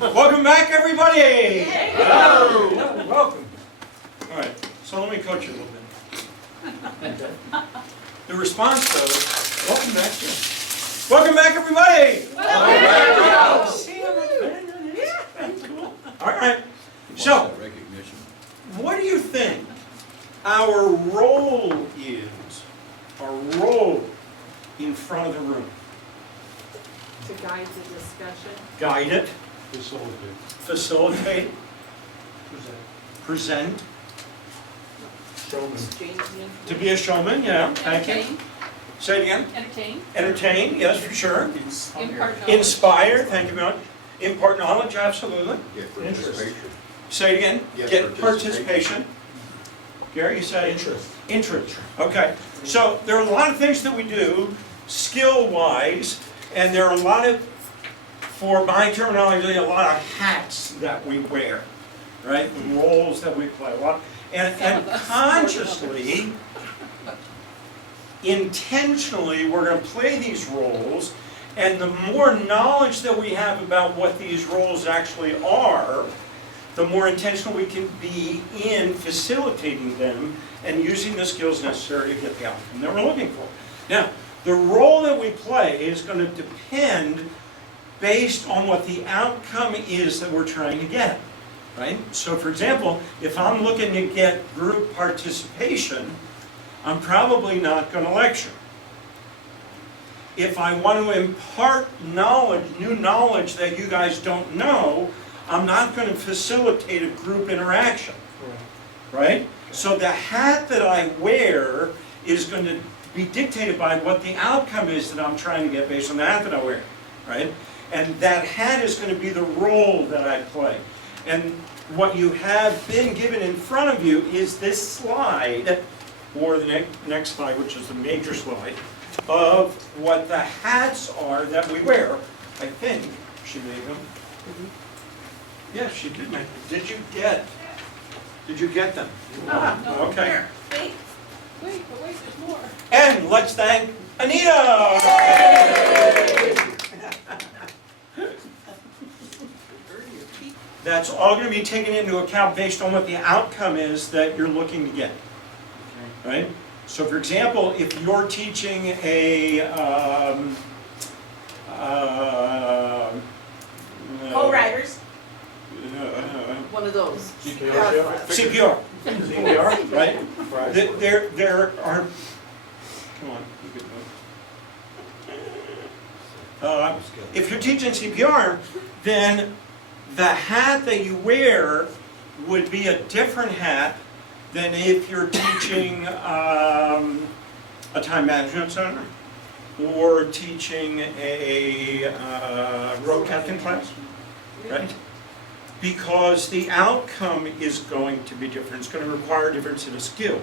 Welcome back, everybody! Hello! Welcome. All right, so let me coach you a little bit. The response goes, welcome back to. Welcome back, everybody! All right, so what do you think our role is? Our role in front of the room? To guide the discussion. Guide it, Facilitate. facilitate, present. Showman. Exchange information. To be a showman, yeah, thank you. Entertain. Say it again. Entertain. Entertain, yes, for sure. Impart knowledge. Inspire, thank you very much. Impart knowledge, absolutely. Get participation. Say it again. Get participation. Gary, you said? Interest. Interest. Okay. So there are a lot of things that we do skill-wise, and there are a lot of, for my terminology, a lot of hats that we wear, right? The roles that we play. And consciously, intentionally, we're going to play these roles, and the more knowledge that we have about what these roles actually are, the more intentional we can be in facilitating them and using the skills necessary to get the outcome that we're looking for. Now, the role that we play is going to depend based on what the outcome is that we're trying to get, right? So for example, if I'm looking to get group participation, I'm probably not going to lecture. If I want to impart knowledge, new knowledge that you guys don't know, I'm not going to facilitate a group interaction, right? So the hat that I wear is going to be dictated by what the outcome is that I'm trying to get based on the hat that I wear, right? And that hat is going to be the role that I play. And what you have been given in front of you is this slide, or the next slide, which is the major slide, of what the hats are that we wear. I think she made them. Yes, she did make them. Did you get them? Ah, no. Okay. Here. Wait, but wait, there's more. And let's thank Anita! That's all going to be taken into account based on what the outcome is that you're looking to get. Right? So for example, if you're teaching a Co-writers. One of those. CPR, right? There are, come on, you could move. If you're teaching CPR, then the hat that you wear would be a different hat than if you're teaching a time management center or teaching a road captain class, right? Because the outcome is going to be different. It's going to require a different set of skills.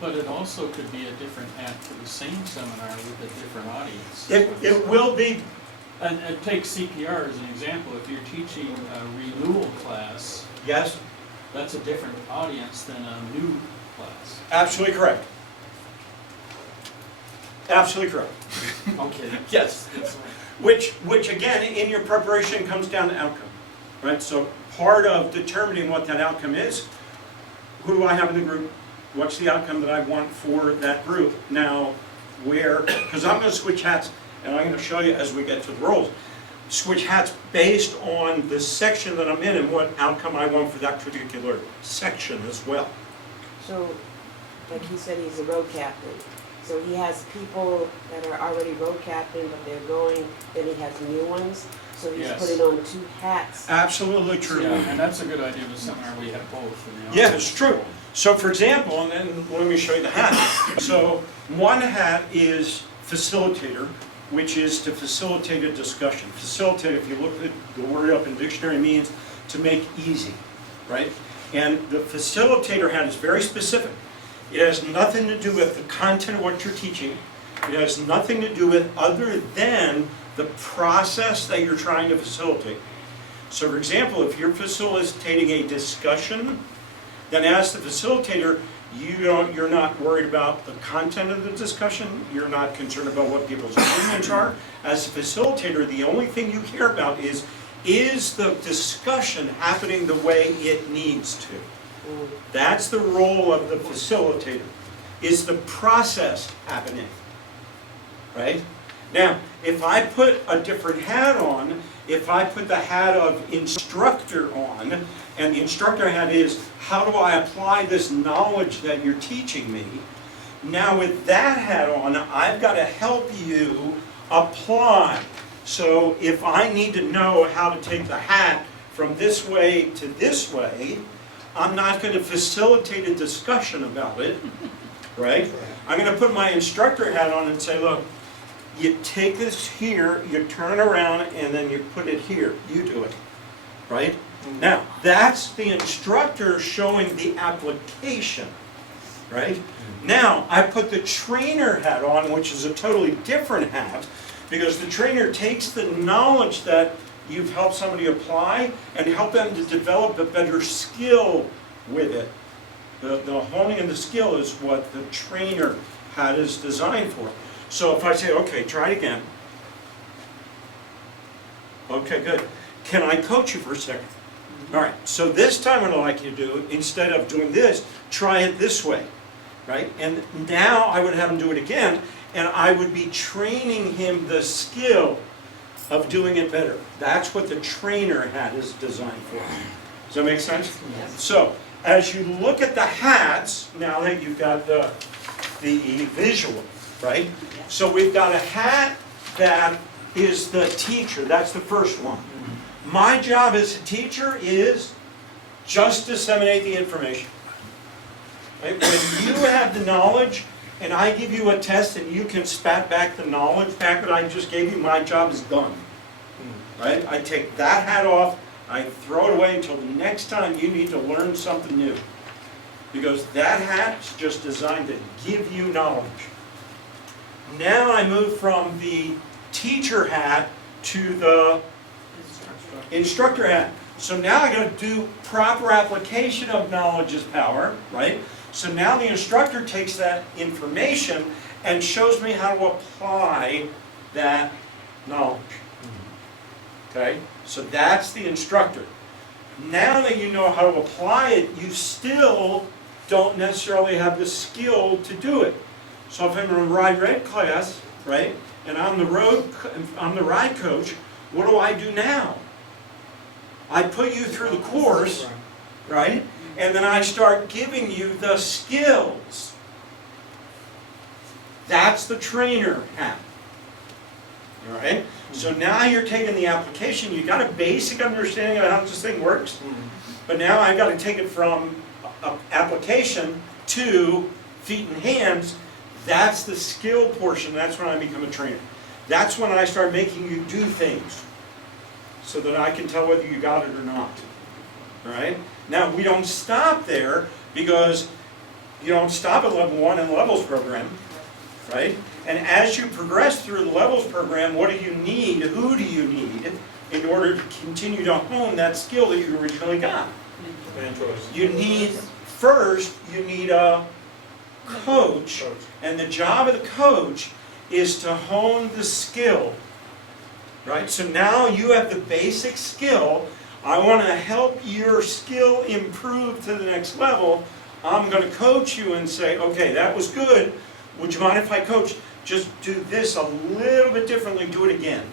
But it also could be a different hat for the same seminar with a different audience. It will be. And take CPR as an example. If you're teaching a renewal class, Yes, that's a different audience than a new class. absolutely correct. Absolutely correct. Okay. Yes. Which again, in your preparation comes down to outcome, right? So part of determining what that outcome is, who do I have in the group? What's the outcome that I want for that group? Now, where, because I'm going to switch hats, and I'm going to show you as we get to the roles, switch hats based on the section that I'm in and what outcome I want for that particular section as well. So, like he said, he's a road captain. So he has people that are already road captain, but they're going, then he has new ones. So he's Yes. putting on two hats. Absolutely true. Yeah, and that's a good idea in a seminar where you have both. In the Yeah, audience. it's true. So for example, and then let me show you the hat. So one hat is facilitator, which is to facilitate a discussion. Facilitate, if you look at the word up in the dictionary, means to make easy, right? And the facilitator hat is very specific. It has nothing to do with the content of what you're teaching. It has nothing to do with other than the process that you're trying to facilitate. So for example, if you're facilitating a discussion, then as the facilitator, you're not worried about the content of the discussion. You're not concerned about what people's opinions are. As a facilitator, the only thing you care about is is the discussion happening the way it needs to? That's the role of the facilitator. Is the process happening? Right? Now, if I put a different hat on, if I put the hat of instructor on, and the instructor hat is, how do I apply this knowledge that you're teaching me? Now with that hat on, I've got to help you apply. So if I need to know how to take the hat from this way to this way, I'm not going to facilitate a discussion about it, right? I'm going to put my instructor hat on and say, look, you take this here, you turn around, and then you put it here. You do it, right? Now, that's the instructor showing the application, right? Now, I put the trainer hat on, which is a totally different hat, because the trainer takes the knowledge that you've helped somebody apply and help them to develop a better skill with it. The honing of the skill is what the trainer hat is designed for. So if I say, okay, try it again. Okay, good. Can I coach you for a second? All right, so this time what I'd like you to do, instead of doing this, try it this way, right? And now I would have him do it again, and I would be training him the skill of doing it better. That's what the trainer hat is designed for. Does that make sense? Yes. So, as you look at the hats, now that you've got the visual, right? So we've got a hat that is the teacher. That's the first one. My job as a teacher is just disseminate the information. Right? When you have the knowledge and I give you a test and you can spat back the knowledge back that I just gave you, my job is done. Right? I take that hat off, I throw it away until the next time you need to learn something new. Because that hat is just designed to give you knowledge. Now I move from the teacher hat to the instructor hat. So now I got to do proper application of knowledge is power, right? So now the instructor takes that information and shows me how to apply that knowledge. Okay? So that's the instructor. Now that you know how to apply it, you still don't necessarily have the skill to do it. So if I'm in a ride red class, right, and I'm the ride coach, what do I do now? I put you through the course, right, and then I start giving you the skills. That's the trainer hat. All right? So now you're taking the application, you got a basic understanding of how this thing works, but now I've got to take it from application to feet and hands. That's the skill portion. That's when I become a trainer. That's when I start making you do things so that I can tell whether you got it or not. All right? Now, we don't stop there because you don't stop at level 1 in the levels program, right? And as you progress through the levels program, what do you need? Who do you need in order to continue to hone that skill that you originally got? Mentors. You need, first, you need a coach, and the job of the coach is to hone the skill, right? So now you have the basic skill. I want to help your skill improve to the next level. I'm going to coach you and say, okay, that was good. Would you mind if I coach? Just do this a little bit differently. Do it again.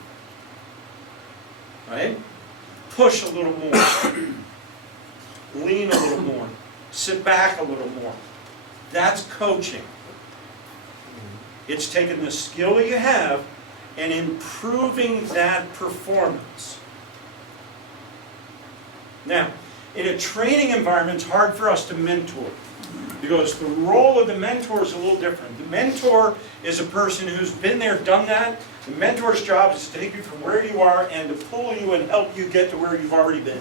Right? Push a little more. Lean a little more. Sit back a little more. That's coaching. It's taking the skill that you have and improving that performance. Now, in a training environment, it's hard for us to mentor because the role of the mentor is a little different. The mentor is a person who's been there, done that. The mentor's job is to take you from where you are and to pull you and help you get to where you've already been.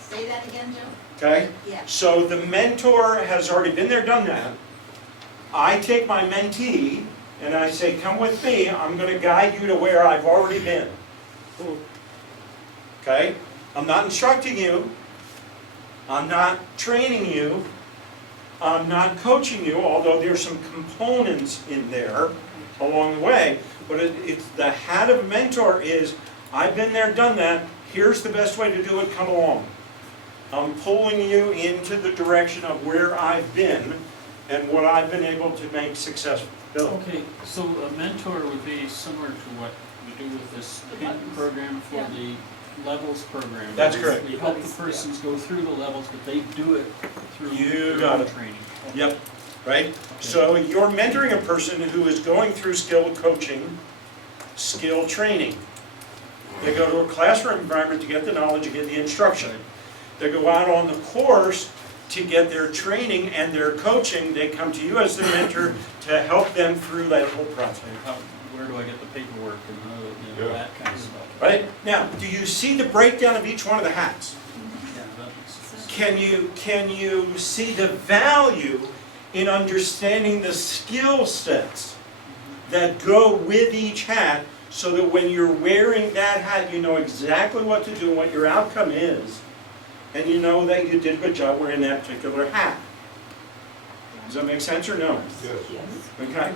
Say that again, Joe? Okay? Yeah. So the mentor has already been there, done that. I take my mentee and I say, come with me, I'm going to guide you to where I've already been. Okay? I'm not instructing you. I'm not training you. I'm not coaching you, although there's some components in there along the way. But it's the hat of a mentor is, I've been there, done that. here's the best way to do it, come along. I'm pulling you into the direction of where I've been and what I've been able to make successful. Bill? Okay, so a mentor would be similar to what we do with this PIN program for Yeah. the levels program. That's correct. We help the persons go through the levels, but they do it through You their got own it. training. Yep, right? So you're mentoring a person who is going through skill coaching, skill training. They go to a classroom environment to get the knowledge, to get the instruction. They go out on the course to get their training and their coaching. They come to you as the mentor to help them through that whole process. So where do I get the paperwork and Yeah. that kind of stuff? Right? Now, do you see the breakdown of each one of the hats? Yeah, that makes sense. Can you see the value in understanding the skill sets that go with each hat, so that when you're wearing that hat, you know exactly what to do and what your outcome is, and you know that you did a good job wearing that particular hat? Does that make sense or no? Yes. Okay.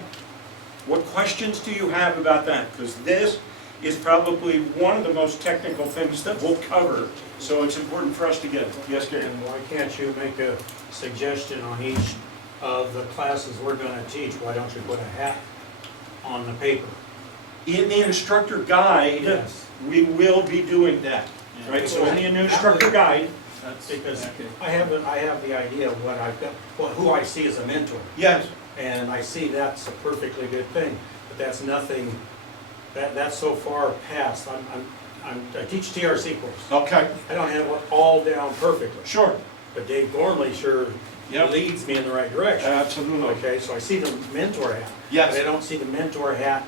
What questions do you have about that? Because this is probably one of the most technical things that we'll cover, so it's important for us to get it. Yes, Gary? And why can't you make a suggestion on each of the classes we're gonna teach? Why don't you put a hat on the paper? In the instructor guide, Yes. we will be doing that, Yeah. right? So in the instructor guide, That's Because okay. I have the idea of what I've got, who I see as a mentor. yes, And I see that's a perfectly good thing, but that's nothing, that's so far past. I teach TRC course. okay, I don't have it all down perfectly, sure. but Dave Gormley sure Yep. leads me in the right direction. Absolutely. Okay, so I see the mentor hat. Yes. But I don't see the mentor hat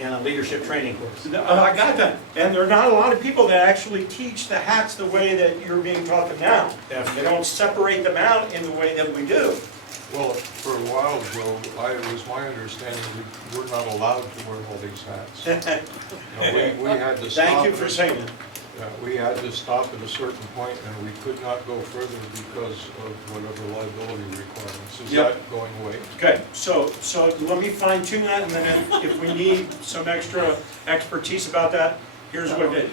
in a leadership training course. I got that. And there are not a lot of people that actually teach the hats the way that you're being taught them now. They don't separate them out in the way that we do. Well, for a while, Joe, it was my understanding we were not allowed to wear all these hats. You know, we had to stop. Thank you for saying that. Yeah, we had to stop at a certain point, and we could not go further because of whatever liability requirements. Is Yep. that going away? Okay, so let me fine tune that, and then if we need some extra expertise about that, here's what it is.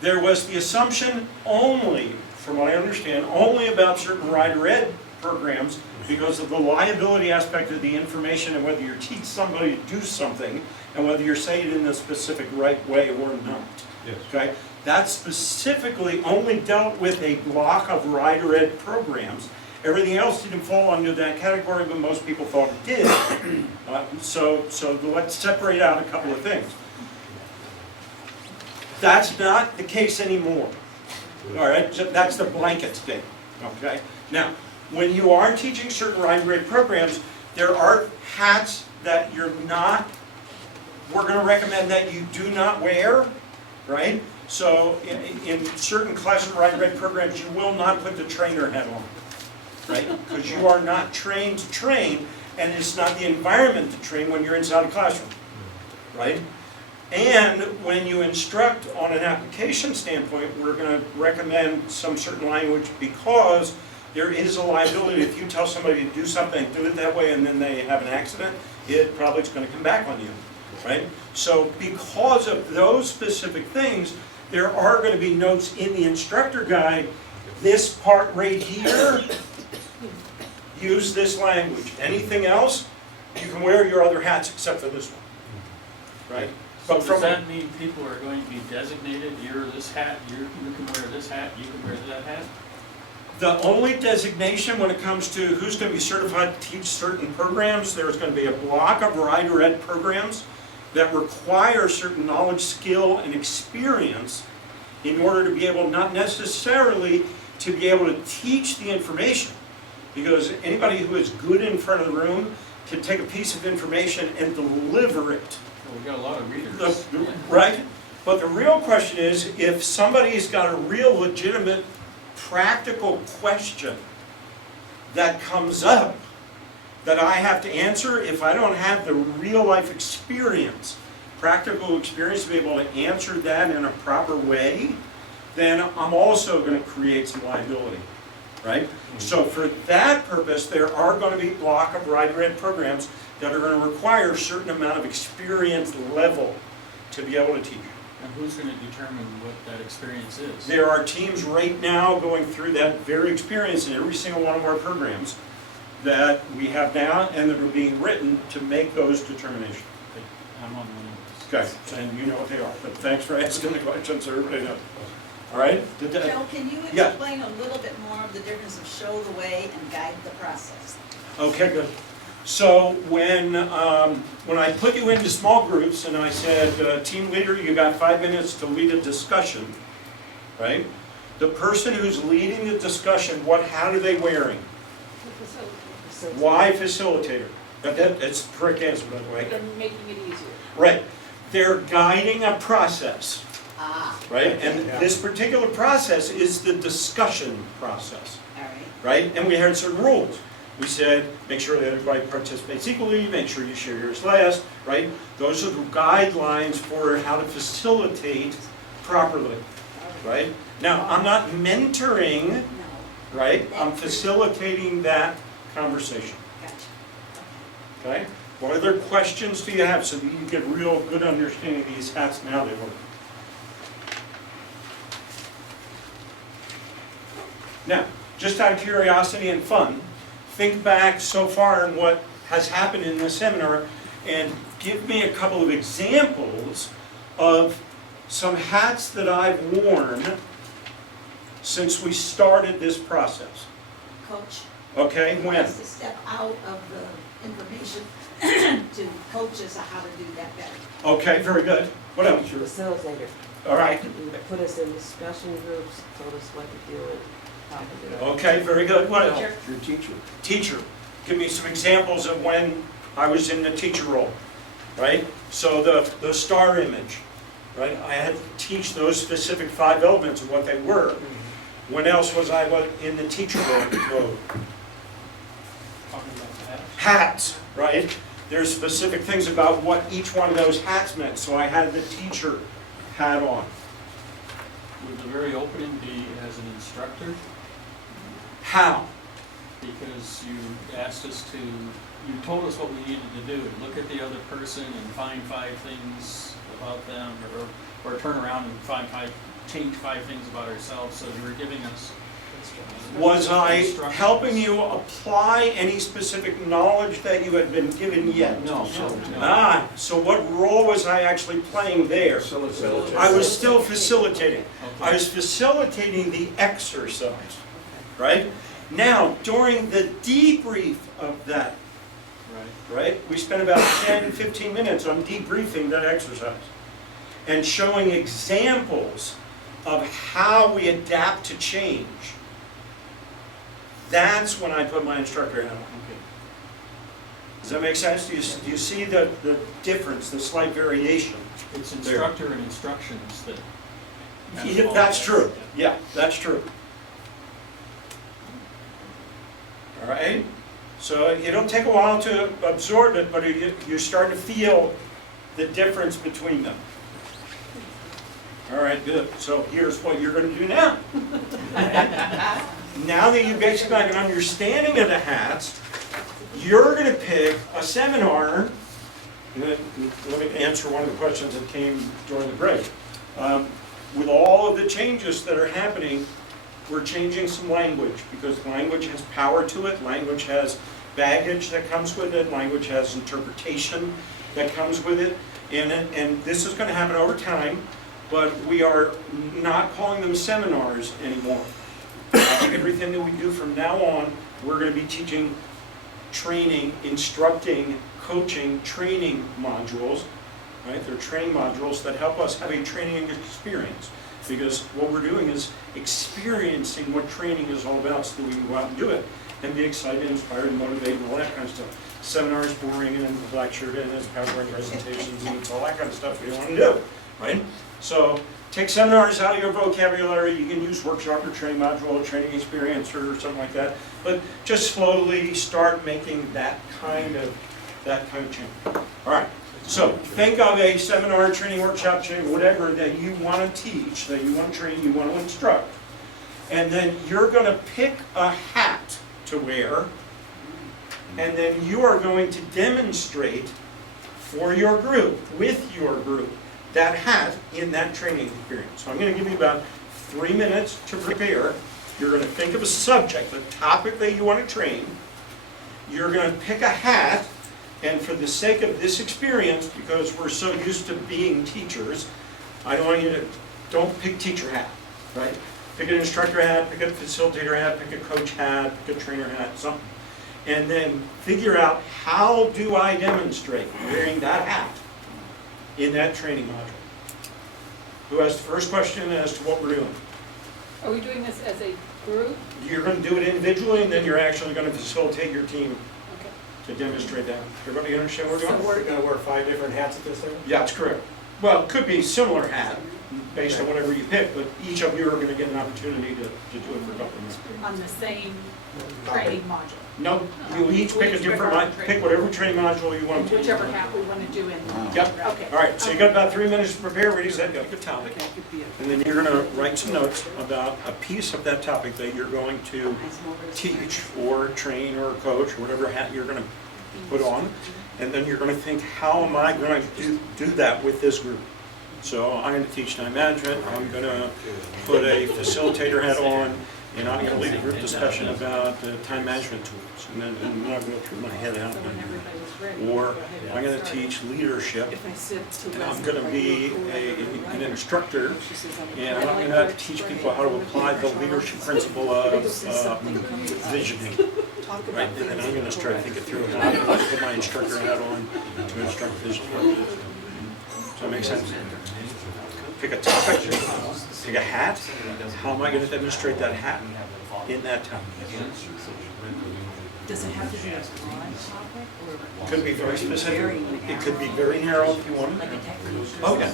There was the assumption only, from what I understand, only about certain rider ed programs because of the liability aspect of the information and whether you're teaching somebody to do something and whether you're saying it in the specific right way or not. Yes. Okay? That specifically only dealt with a block of rider ed programs. Everything else didn't fall under that category, but most people thought it did. So let's separate out a couple of things. That's not the case anymore. All right, so that's the blanket thing, okay? Now, when you are teaching certain rider ed programs, there are hats that we're gonna recommend that you do not wear, right? So in certain classroom rider ed programs, you will not put the trainer hat on, right? Because you are not trained to train, and it's not the environment to train when you're inside a classroom, right? And when you instruct on an application standpoint, we're going to recommend some certain language because there is a liability. If you tell somebody to do something, do it that way, and then they have an accident, it probably is going to come back on you, right? So because of those specific things, there are going to be notes in the instructor guide. This part right here, use this language. Anything else, you can wear your other hats except for this one, right? So But does from that mean people are going to be designated, you're this hat, you can wear this hat, you can wear that hat? the only designation when it comes to who's going to be certified to teach certain programs, there's going to be a block of rider ed programs that require certain knowledge, skill, and experience in order to be able, not necessarily to be able to teach the information. Because anybody who is good in front of the room can take a piece of information and deliver it. Well, we've got a lot of readers. Right? But the real question is, if somebody's got a real legitimate practical question that comes up that I have to answer, if I don't have the real life experience, practical experience to be able to answer that in a proper way, then I'm also going to create some liability, right? So for that purpose, there are going to be block of rider ed programs that are going to require a certain amount of experience level to be able to teach. And who's gonna determine what that experience is? There are teams right now going through that very experience in every single one of our programs that we have now and that are being written to make those determinations. I'm on one of those. Okay, and you know what they are, but thanks for asking the questions, so everybody knows. All right? Did that- Joe, can you Yeah. explain a little bit more of the difference of show the way and guide the process? Okay, good. So when I put you into small groups and I said, team leader, you got 5 minutes to lead a discussion, right? The person who's leading the discussion, what hat are they wearing? So Why facilitator? It's the correct answer, by the way. They're making it easier. Right. They're guiding a process, Ah, right? And Yeah. this particular process is the discussion process, all right. right? And we had certain rules. We said, make sure that everybody participates equally, make sure you share yours last, right? Those are the guidelines for how to facilitate properly, right? Now, I'm not mentoring, No, right? I'm facilitating that conversation, gotcha. okay? What other questions do you have so that you get real good understanding of these hats and how they work? Now, just out of curiosity and fun, think back so far on what has happened in this seminar and give me a couple of examples of some hats that I've worn since we started this process. Coach, Okay, when? has to step out of the information to coach us on how to do that better. Okay, very good. What else? facilitator. All right. He put us in discussion groups, told us what to do and how to do it. Okay, very good. What else? Teacher. Your teacher. Teacher. Give me some examples of when I was in the teacher role, right? So the star image, right? I had to teach those specific 5 elements of what they were. When else was I in the teacher mode? Talking about that. Hats, right? There's specific things about what each one of those hats meant, so I had the teacher hat on. Would the very opening be as an instructor? How? Because you asked us to, you told us what we needed to do, look at the other person and find 5 things about them, or turn around and change 5 things about ourselves, so you were giving us. Was I instructions. helping you apply any specific knowledge that you had been given yet? No. So what role was I actually playing there? I was still facilitating. I was facilitating the exercise, right? Now, during the debrief of that, right, we spent about 10, 15 minutes on debriefing that exercise and showing examples of how we adapt to change. That's when I put my instructor hat on. Okay. Does that make sense? Do you see the difference, the slight variation? It's There. instructor and instructions that. Yeah, that's true. Yeah, that's true. All right? So it'll take a while to absorb it, but you're starting to feel the difference between them. All right, good. So here's what you're going to do now. Now that you basically have an understanding of the hats, you're going to pick a seminar. Let me answer one of the questions that came during the break. With all of the changes that are happening, we're changing some language because language has power to it. Language has baggage that comes with it. Language has interpretation that comes with it. And this is going to happen over time, but we are not calling them seminars anymore. Everything that we do from now on, we're going to be teaching training, instructing, coaching, training modules, right? They're training modules that help us have a training experience. Because what we're doing is experiencing what training is all about so that we can go out and do it and be excited, inspired, and motivated, and all that kind of stuff. Seminars boring and lectured and it's PowerPoint presentations and it's all that kind of stuff we don't want to do, right? So take seminars out of your vocabulary. You can use workshop or training module or training experience or something like that. But just slowly start making that kind of change. All right. So think of a seminar, training, workshop, training, whatever that you want to teach, that you want to train, you want to instruct. And then you're going to pick a hat to wear, and then you are going to demonstrate for your group, with your group, that hat in that training experience. So I'm going to give you about 3 minutes to prepare. You're going to think of a subject, a topic that you want to train. You're going to pick a hat, and for the sake of this experience, because we're so used to being teachers, I don't want you to, don't pick teacher hat, right? Pick an instructor hat, pick a facilitator hat, pick a coach hat, pick a trainer hat, something. And then figure out, how do I demonstrate wearing that hat in that training module? Who has the first question as to what we're doing? Are we doing this as a group? You're going to do it individually, and then you're actually going to facilitate your team Okay. to demonstrate that. Everybody understand what we're doing? So we're gonna wear 5 different hats at this thing? Yeah, that's correct. Well, it could be similar hat, based on whatever you pick, but each of you are going to get an opportunity to do it for a couple of minutes. On the same training module, No, you each pick a different, pick whatever training module you want to. whichever hat we want to do in. Yep. Okay. All right, so you got about 3 minutes to prepare, ready, set, go, good topic. And then you're gonna write some notes about a piece of that topic that you're going to teach or train or coach, or whatever hat you're gonna put on. And then you're gonna think, how am I gonna do that with this group? So I'm gonna teach time management, I'm gonna put a facilitator hat on, and I'm gonna lead a group discussion about time management tools. And then I'm gonna go through my head out. So when everybody's ready. Or go ahead and I'm gonna start. teach leadership, If I said to and I'm Leslie, gonna be an instructor, she says, I'm and I'm gonna have to teach people how to apply the leadership principle of visioning. Right, and then I'm gonna start thinking through how to put my instructor hat on to instruct visioning. Does that make sense? Pick a topic, pick a hat, how am I gonna demonstrate that hat in that topic? Does it have to be a broad topic or? Could be very specific, it could be very narrow if you want. Like a technique? Oh, yeah,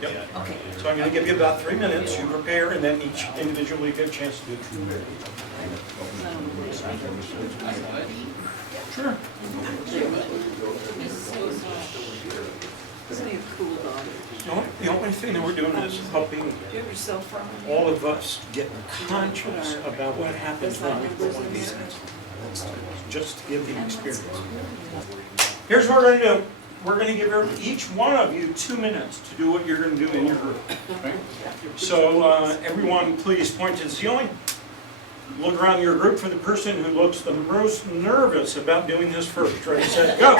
yep. Okay. So I'm going to give you about 3 minutes, you prepare, and then each individually get a chance to do it. Sure. Isn't he a cool dog? The only thing that we're doing is helping Do you have your cell phone? all of us get conscious about what happens when we put one of these things. Just to give the experience. Here's what we're going to do. We're going to give each one of you 2 minutes to do what you're going to do in your group. Okay? So everyone please point to the ceiling. Look around your group for the person who looks the most nervous about doing this first. Ready, set, go!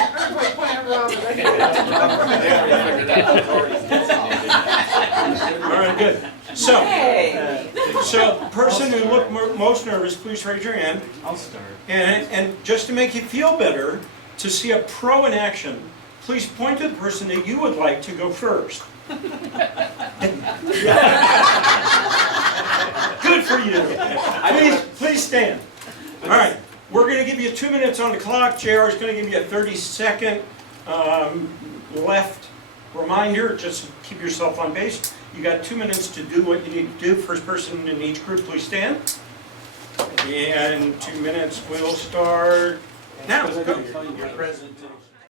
All right, good. So the person who looked most nervous, please raise your hand. I'll start. And just to make you feel better, to see a pro in action, please point to the person that you would like to go first. Good for you. Please stand. All right, we're going to give you 2 minutes on the clock. JR is going to give you a 30-second left reminder. Just keep yourself on base. You got 2 minutes to do what you need to do. First person in each group, please stand. And 2 minutes will start now. Go. Your presentation.